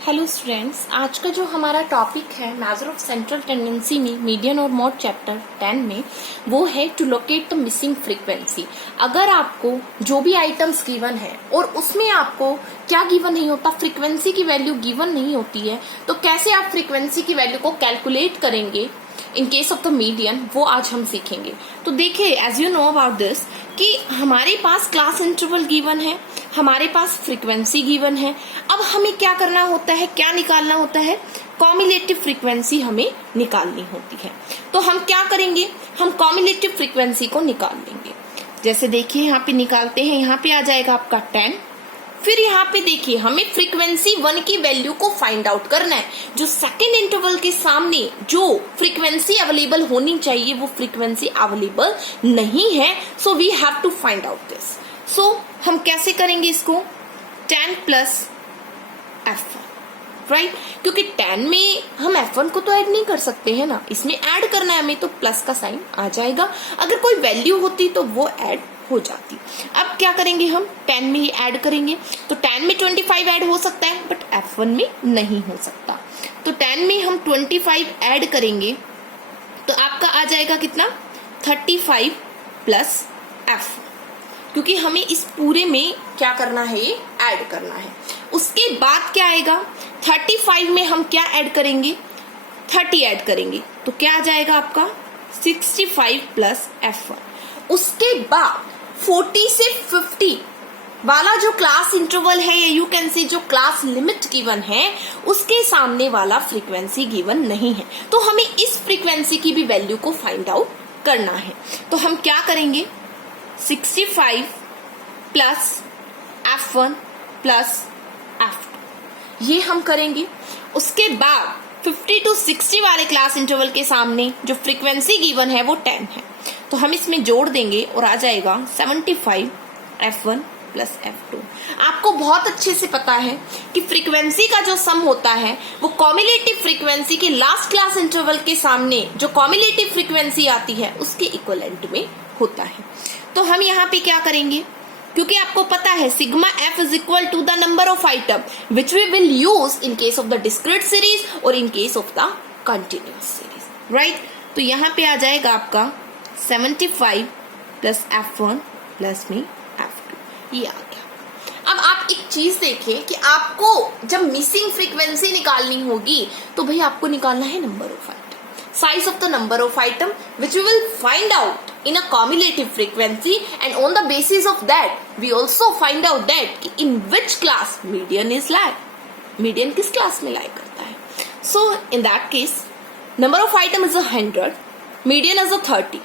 Hello students, आज का जो हमारा टॉपिक है मेजर ऑफ सेंट्रल टेंडेंसी में मीडियन और मोड चैप्टर 10 में, वो है to locate the missing frequency. अगर आपको जो भी आइटम्स गिवन है और उसमें आपको क्या गिवन नहीं होता, फ्रीक्वेंसी की वैल्यू गिवन नहीं होती है, तो कैसे आप फ्रीक्वेंसी की वैल्यू को कैलकुलेट करेंगे in case of the median, वो आज हम सीखेंगे। तो देखिए, as you know about this कि हमारे पास क्लास इंटरवल गिवन है, हमारे पास फ्रीक्वेंसी गिवन है। अब हमें क्या करना होता है, क्या निकालना होता है, कॉम्युलेटिव फ्रीक्वेंसी हमें निकालनी होती है। तो हम क्या करेंगे, हम कॉम्युलेटिव फ्रीक्वेंसी को निकाल लेंगे। जैसे देखिए यहाँ पे निकालते हैं, यहाँ पे आ जाएगा आपका 10। फिर यहाँ पे देखिए हमें फ्रीक्वेंसी 1 की वैल्यू को फाइंड आउट करना है। जो सेकेंड इंटरवल के सामने जो फ्रीक्वेंसी अवेलेबल होनी चाहिए वो फ्रीक्वेंसी अवेलेबल नहीं है, so we have to find out this. So हम कैसे करेंगे इसको, 10 प्लस f1, राइट? क्योंकि 10 में हम f1 को तो ऐड नहीं कर सकते हैं ना, इसमें ऐड करना है हमें, तो प्लस का साइन आ जाएगा। अगर कोई वैल्यू होती तो वो ऐड हो जाती। अब क्या करेंगे, हम 10 में ही ऐड करेंगे। तो 10 में 25 ऐड हो सकता है, बट f1 में नहीं हो सकता। तो 10 में हम 25 ऐड करेंगे तो आपका आ जाएगा कितना, 35 प्लस f, क्योंकि हमें इस पूरे में क्या करना है, ये ऐड करना है। उसके बाद क्या आएगा, 35 में हम क्या ऐड करेंगे, 30 ऐड करेंगे, तो क्या आ जाएगा आपका 65 प्लस f1। उसके बाद 40 से 50 वाला जो क्लास इंटरवल है, या यू कैन सी जो क्लास लिमिट गिवन है, उसके सामने वाला फ्रीक्वेंसी गिवन नहीं है। तो हमें इस फ्रीक्वेंसी की भी वैल्यू को फाइंड आउट करना है। तो हम क्या करेंगे, 65 प्लस f1 प्लस f2 ये हम करेंगे। उसके बाद 50 to 60 वाले क्लास इंटरवल के सामने जो फ्रीक्वेंसी गिवन है वो 10 है, तो हम इसमें जोड़ देंगे और आ जाएगा 75 f1 प्लस f2। आपको बहुत अच्छे से पता है कि फ्रीक्वेंसी का जो सम होता है वो कॉम्युलेटिव फ्रीक्वेंसी के लास्ट क्लास इंटरवल के सामने जो कॉम्युलेटिव फ्रीक्वेंसी आती है उसके इक्विवेलेंट में होता है। तो हम यहाँ पे क्या करेंगे, क्योंकि आपको पता है sigma f is equal to the number of item which we will use in case of the discrete series और in case of the continuous series, right? तो यहाँ पे आ जाएगा आपका 75 प्लस f1 प्लस में f2, ये आ गया। अब आप एक चीज देखिए कि आपको जब मिसिंग फ्रीक्वेंसी निकालनी होगी तो भाई आपको निकालना है number of item, size of the number of item which we will find out in a cumulative frequency, and on the basis of that we also find out that in which class median is lie, median किस class में lie करता है। So in that case number of item is 100, median is 30।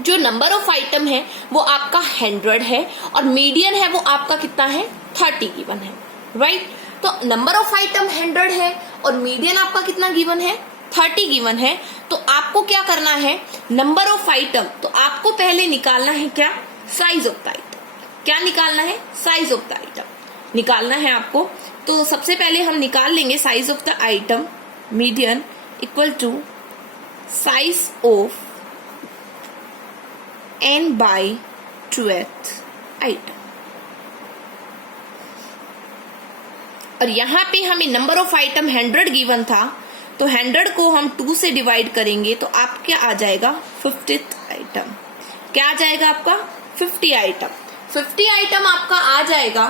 जो number of item है वो आपका 100 है और मीडियन है वो आपका कितना है, 30 गिवन है, राइट? तो नंबर ऑफ आइटम 100 है और मीडियन आपका कितना गिवन है, 30 गिवन है। तो आपको क्या करना है, नंबर ऑफ आइटम, तो आपको पहले निकालना है क्या, साइज ऑफ द आइटम। क्या निकालना है, साइज ऑफ द आइटम निकालना है आपको। तो सबसे पहले हम निकाल लेंगे size of the item, median equal to size of n by 2th item. और यहाँ पे हमें नंबर ऑफ आइटम 100 गिवन था, तो 100 को हम 2 से डिवाइड करेंगे तो आप क्या आ जाएगा, 50th आइटम। क्या आ जाएगा आपका, 50 आइटम। 50 आइटम आपका आ जाएगा।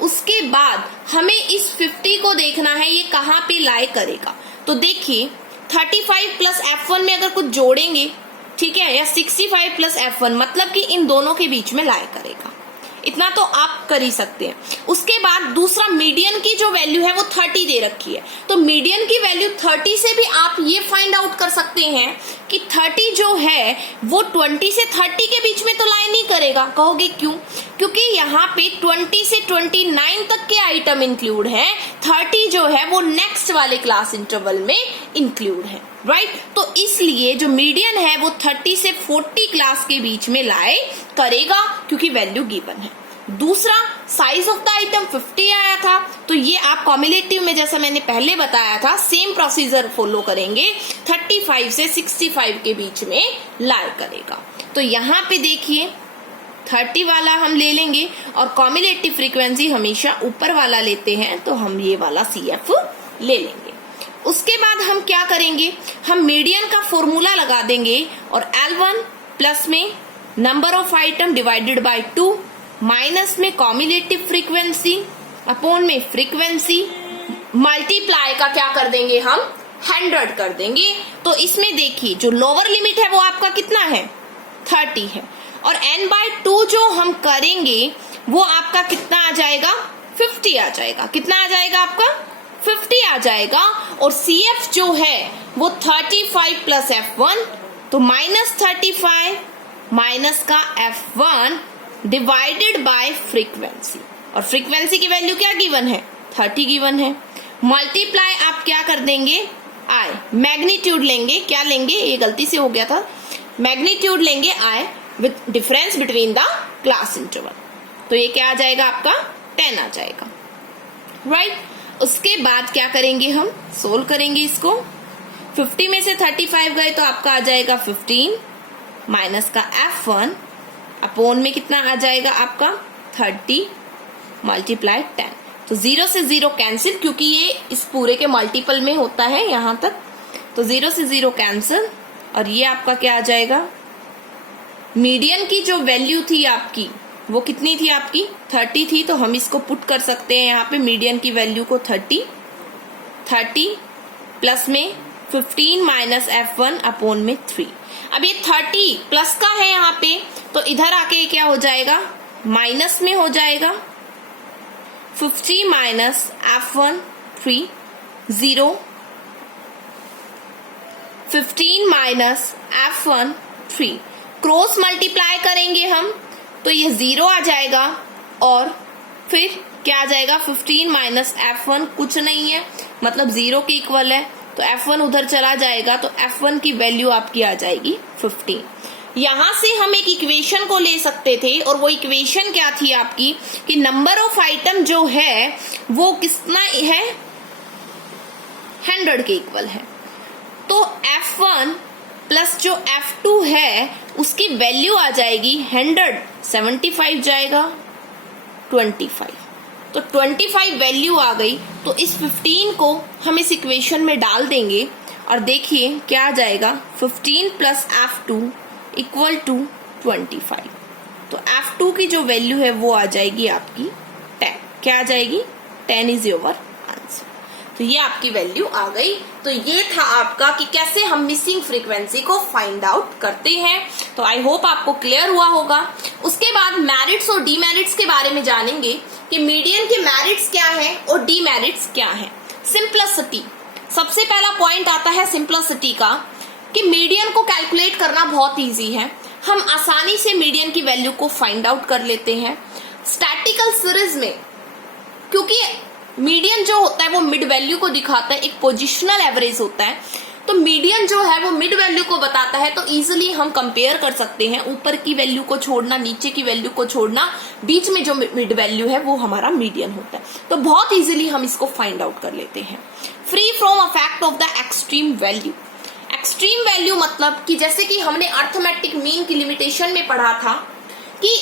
उसके बाद हमें इस 50 को देखना है ये कहाँ पे लाई करेगा। तो देखिए 35 प्लस f1 में अगर कुछ जोड़ेंगे, ठीक है, या 65 प्लस f1, मतलब कि इन दोनों के बीच में लाई करेगा। इतना तो आप कर ही सकते हैं। उसके बाद दूसरा मीडियन की जो वैल्यू है वो 30 दे रखी है, तो मीडियन की वैल्यू 30 से भी आप ये फाइंड आउट कर सकते हैं कि 30 जो है वो 20 से 30 के बीच में तो लाई नहीं करेगा। कहोगे क्यों, क्योंकि यहाँ पे 20 से 29 तक के आइटम इंक्लूड है, 30 जो है वो नेक्स्ट वाले क्लास इंटरवल में इंक्लूड है, राइट? तो इसलिए जो मीडियन है वो 30 से 40 क्लास के बीच में लाई करेगा, क्योंकि वैल्यू गिवन है। दूसरा साइज ऑफ द आइटम 50 आया था, तो ये आप कॉम्युलेटिव में जैसा मैंने पहले बताया था सेम प्रोसीजर फॉलो करेंगे, 35 से 65 के बीच में लाई करेगा। तो यहाँ पे देखिए 30 वाला हम ले लेंगे और कॉम्युलेटिव फ्रीक्वेंसी हमेशा ऊपर वाला लेते हैं, तो हम ये वाला CF ले लेंगे। उसके बाद हम क्या करेंगे, हम मीडियन का फॉर्मूला लगा देंगे और L1 प्लस में number of item divided by 2 minus में कॉम्युलेटिव फ्रीक्वेंसी अपॉन में फ्रीक्वेंसी मल्टीप्लाई का क्या कर देंगे हम 100 कर देंगे। तो इसमें देखिए जो लोअर लिमिट है वो आपका कितना है 30 है और n/2 जो हम करेंगे वो आपका कितना आ जाएगा 50 आ जाएगा। कितना आ जाएगा आपका 50 आ जाएगा। और CF जो है वो 35 प्लस F1 तो -35 माइनस का F1 डिवाइडेड बाय फ्रीक्वेंसी और फ्रीक्वेंसी की वैल्यू क्या गिवन है 30 गिवन है। मल्टीप्लाई आप क्या कर देंगे I मैग्नीट्यूड लेंगे, क्या लेंगे ये गलती से हो गया था, मैग्नीट्यूड लेंगे I with difference between the class interval. तो ये क्या आ जाएगा आपका 10 आ जाएगा, राइट। उसके बाद क्या करेंगे हम सोल्व करेंगे इसको। 50 में से 35 गए तो आपका आ जाएगा 15 माइनस का F1 अपॉन में कितना आ जाएगा आपका 30 मल्टीप्लाई 10। तो 0 से 0 कैंसिल, क्योंकि ये इस पूरे के मल्टीपल में होता है यहां तक, तो 0 से 0 कैंसिल और ये आपका क्या आ जाएगा, मीडियन की जो वैल्यू थी आपकी वो कितनी थी आपकी 30 थी, तो हम इसको पुट कर सकते हैं यहाँ पे मीडियन की वैल्यू को 30 प्लस में 15 माइनस F1 अपॉन में 3। अब ये 30 प्लस का है यहाँ पे, तो इधर आके क्या हो जाएगा माइनस में हो जाएगा। 50 minus F1 3 0, 15 minus F1 3 cross multiply करेंगे हम तो ये 0 आ जाएगा और फिर क्या आ जाएगा 15 माइनस F1 कुछ नहीं है मतलब 0 के इक्वल है, तो F1 उधर चला जाएगा तो F1 की वैल्यू आपकी आ जाएगी 15। यहां से हम एक इक्वेशन को ले सकते थे और वो इक्वेशन क्या थी आपकी कि नंबर ऑफ आइटम जो है वो कितना है 100 के इक्वल है, तो F1 प्लस जो F2 है उसकी वैल्यू आ जाएगी 100 75 जाएगा 25, तो 25 वैल्यू आ गई। तो इस 15 को हम इस इक्वेशन में डाल देंगे और देखिए क्या आ जाएगा 15 प्लस F2 इक्वल टू 25। तो F2 की जो वैल्यू है वो आ जाएगी आपकी 10। क्या आ जाएगी 10 इज योर आंसर। तो ये आपकी वैल्यू आ गई। तो ये था आपका कि कैसे हम मिसिंग फ्रीक्वेंसी को फाइंड आउट करते हैं। तो आई होप आपको क्लियर हुआ होगा। उसके बाद मेरिट्स और डीमेरिट्स के बारे में जानेंगे कि मीडियन के मेरिट्स क्या है और डीमेरिट्स क्या है। सिंप्लिसिटी, सबसे पहला पॉइंट आता है सिंप्लिसिटी का कि मीडियन को कैलकुलेट करना बहुत इजी है। हम आसानी से मीडियन की वैल्यू को फाइंड आउट कर लेते हैं। स्टैटिकल सीरीज में क्योंकि मीडियन जो होता है वो मिड वैल्यू को दिखाता है, एक पोजिशनल एवरेज होता है, तो मीडियन जो है वो मिड वैल्यू को बताता है। तो इजीली हम कंपेयर कर सकते हैं, ऊपर की वैल्यू को छोड़ना, नीचे की वैल्यू को छोड़ना, बीच में जो मिड वैल्यू है वो हमारा मीडियन होता है। तो बहुत इजीली हम इसको फाइंड आउट कर लेते हैं। Free from affect of the extreme value. Extreme value मतलब कि जैसे कि हमने अर्थमेटिक मीन की लिमिटेशन में पढ़ा था कि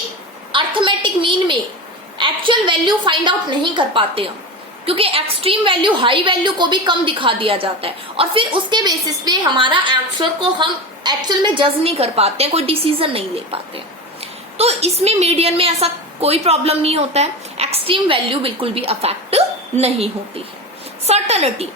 अर्थमेटिक मीन में एक्चुअल वैल्यू फाइंड आउट नहीं कर पाते हम, क्योंकि एक्सट्रीम वैल्यू हाई वैल्यू को भी कम दिखा दिया जाता है और फिर उसके बेसिस पे हमारा आंसर को हम एक्चुअल में जज नहीं कर पाते हैं, कोई डिसीजन नहीं ले पाते हैं। तो इसमें मीडियन में ऐसा कोई प्रॉब्लम नहीं होता है, एक्सट्रीम वैल्यू बिल्कुल भी अफेक्ट नहीं होती है। Certainty,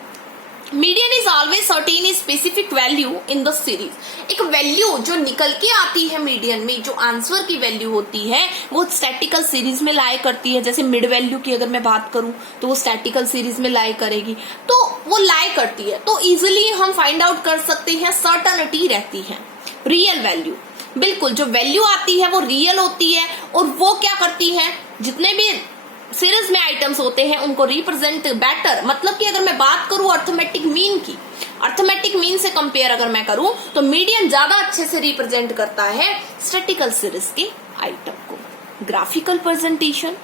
median is always certain is specific value in the series. एक वैल्यू जो निकल के आती है मीडियन में, जो आंसर की वैल्यू होती है वो स्टैटिकल सीरीज में लाई करती है। जैसे मिड वैल्यू की अगर मैं बात करूं तो वो स्टैटिकल सीरीज में लाई करेगी, तो वो लाई करती है, तो इजिली हम फाइंड आउट कर सकते हैं। सर्टेनिटी रहती है। रियल वैल्यू, बिल्कुल जो वैल्यू आती है वो रियल होती है और वो क्या करती है, जितने भी सीरीज में आइटम्स होते हैं उनको रिप्रेजेंट बेटर, मतलब कि अगर मैं बात करूं अर्थमेटिक मीन की, अर्थमेटिक मीन से कंपेयर अगर मैं करूं तो मीडियन ज्यादा अच्छे से रिप्रेजेंट करता है स्टैटिकल सीरीज के आइटम को। ग्राफिकल प्रेजेंटेशन,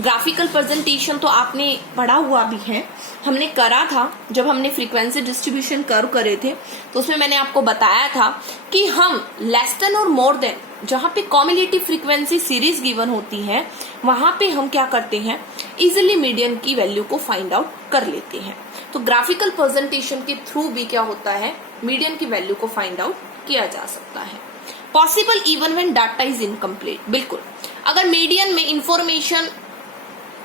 ग्राफिकल प्रेजेंटेशन तो आपने पढ़ा हुआ भी है, हमने करा था जब हमने फ्रीक्वेंसी डिस्ट्रीब्यूशन कर्व करे थे, तो उसमें मैंने आपको बताया था कि हम लेस देन और मोर देन जहां पे कॉम्युलेटिव फ्रीक्वेंसी सीरीज गिवन होती है वहां पे हम क्या करते हैं, इजिली मीडियन की वैल्यू को फाइंड आउट कर लेते हैं। तो ग्राफिकल प्रेजेंटेशन के थ्रू भी क्या होता है, मीडियन की वैल्यू को फाइंड आउट किया जा सकता है। Possible even when data is incomplete, बिल्कुल अगर मीडियन में इंफॉर्मेशन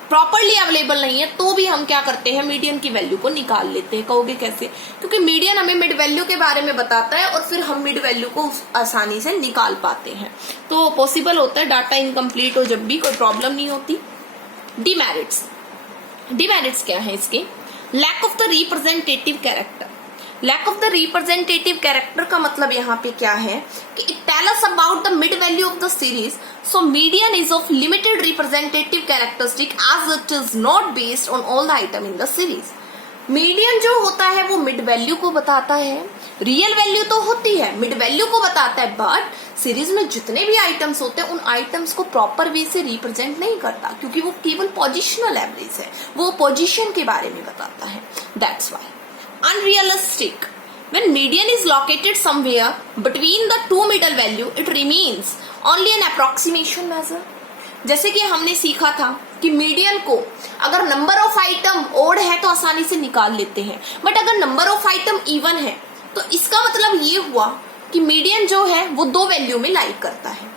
प्रॉपरली अवेलेबल नहीं है तो भी हम क्या करते हैं, मीडियन की वैल्यू को निकाल लेते हैं। कहोगे कैसे, क्योंकि मीडियन हमें मिड वैल्यू के बारे में बताता है और फिर हम मिड वैल्यू को आसानी से निकाल पाते हैं। तो पॉसिबल होता है डाटा इनकम्प्लीट हो जब भी, कोई प्रॉब्लम नहीं होती। डिमेरिट्स, डिमेरिट्स क्या है इसके, lack of the representative character. Lack of the representative character का मतलब यहाँ पे क्या है कि it tell us about the mid value of the series, so median is of limited representative characteristic as it is not based on all the items in the series. मीडियन जो होता है वो मिड वैल्यू को बताता है, real value तो होती है, मिड वैल्यू को बताता है, बट सीरीज में जितने भी आइटम्स होते हैं उन आइटम्स को प्रॉपर वे से रिप्रेजेंट नहीं करता, क्योंकि वो केवल पोजिशनल एवरेज है, वो पोजिशन के बारे में बताता है। That's why unrealistic, when median is located somewhere between the two middle value, it remains only an approximation measure। जैसे कि हमने सीखा था कि मीडियन को अगर नंबर ऑफ आइटम ओड है तो आसानी से निकाल लेते हैं, बट अगर नंबर ऑफ आइटम इवन है तो इसका मतलब ये हुआ कि मीडियन जो है वो दो वैल्यू में लाइक करता है,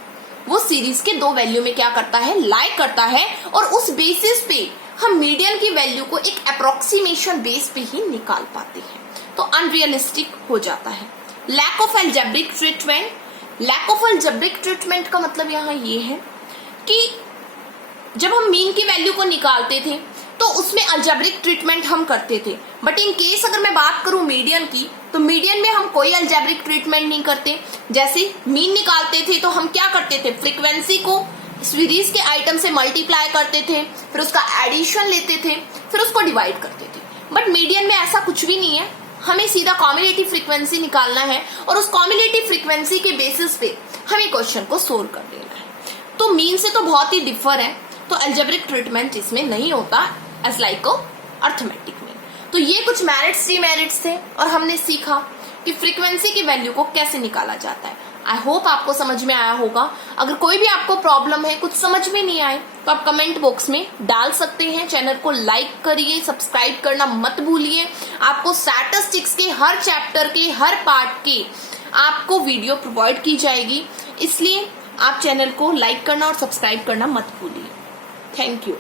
वो सीरीज के दो वैल्यू में क्या करता है, लाइक करता है, और उस बेसिस पे हम मीडियन की वैल्यू को एक अप्रोक्सीमेशन बेस पे ही निकाल पाते हैं, तो अनरियलिस्टिक हो जाता है। Lack of algebraic treatment, lack of algebraic treatment का मतलब यहाँ ये है कि जब हम मीन की वैल्यू को निकालते थे तो उसमें अलजेब्रिक ट्रीटमेंट हम करते थे, बट इन केस अगर मैं बात करूं मीडियन की, तो मीडियन में हम कोई अलजेब्रिक ट्रीटमेंट नहीं करते। जैसे मीन निकालते थे तो हम क्या करते थे, फ्रीक्वेंसी को सीरीज के आइटम से मल्टीप्लाई करते थे, फिर उसका एडिशन लेते थे, फिर उसको डिवाइड करते थे। बट मीडियन में ऐसा कुछ भी नहीं है, हमें सीधा कॉम्युलेटिव फ्रीक्वेंसी निकालना है और उस कॉम्युलेटिव फ्रीक्वेंसी के बेसिस पे हमें क्वेश्चन को सोल्व कर देना है। तो मीन से तो बहुत ही डिफर है, तो अलजेब्रिक ट्रीटमेंट इसमें नहीं होता एज लाइक अर्थमेटिक में। तो ये कुछ मेरिट्स डिमेरिट्स थे और हमने सीखा कि फ्रीक्वेंसी की वैल्यू को कैसे निकाला जाता है। आई होप आपको समझ में आया होगा। अगर कोई भी आपको प्रॉब्लम है, कुछ समझ में नहीं आए, तो आप कमेंट बॉक्स में डाल सकते हैं। चैनल को लाइक करिए, सब्सक्राइब करना मत भूलिए। आपको स्टैटिस्टिक्स के हर चैप्टर के हर पार्ट के आपको वीडियो प्रोवाइड की जाएगी, इसलिए आप चैनल को लाइक करना और सब्सक्राइब करना मत भूलिए। Thank you.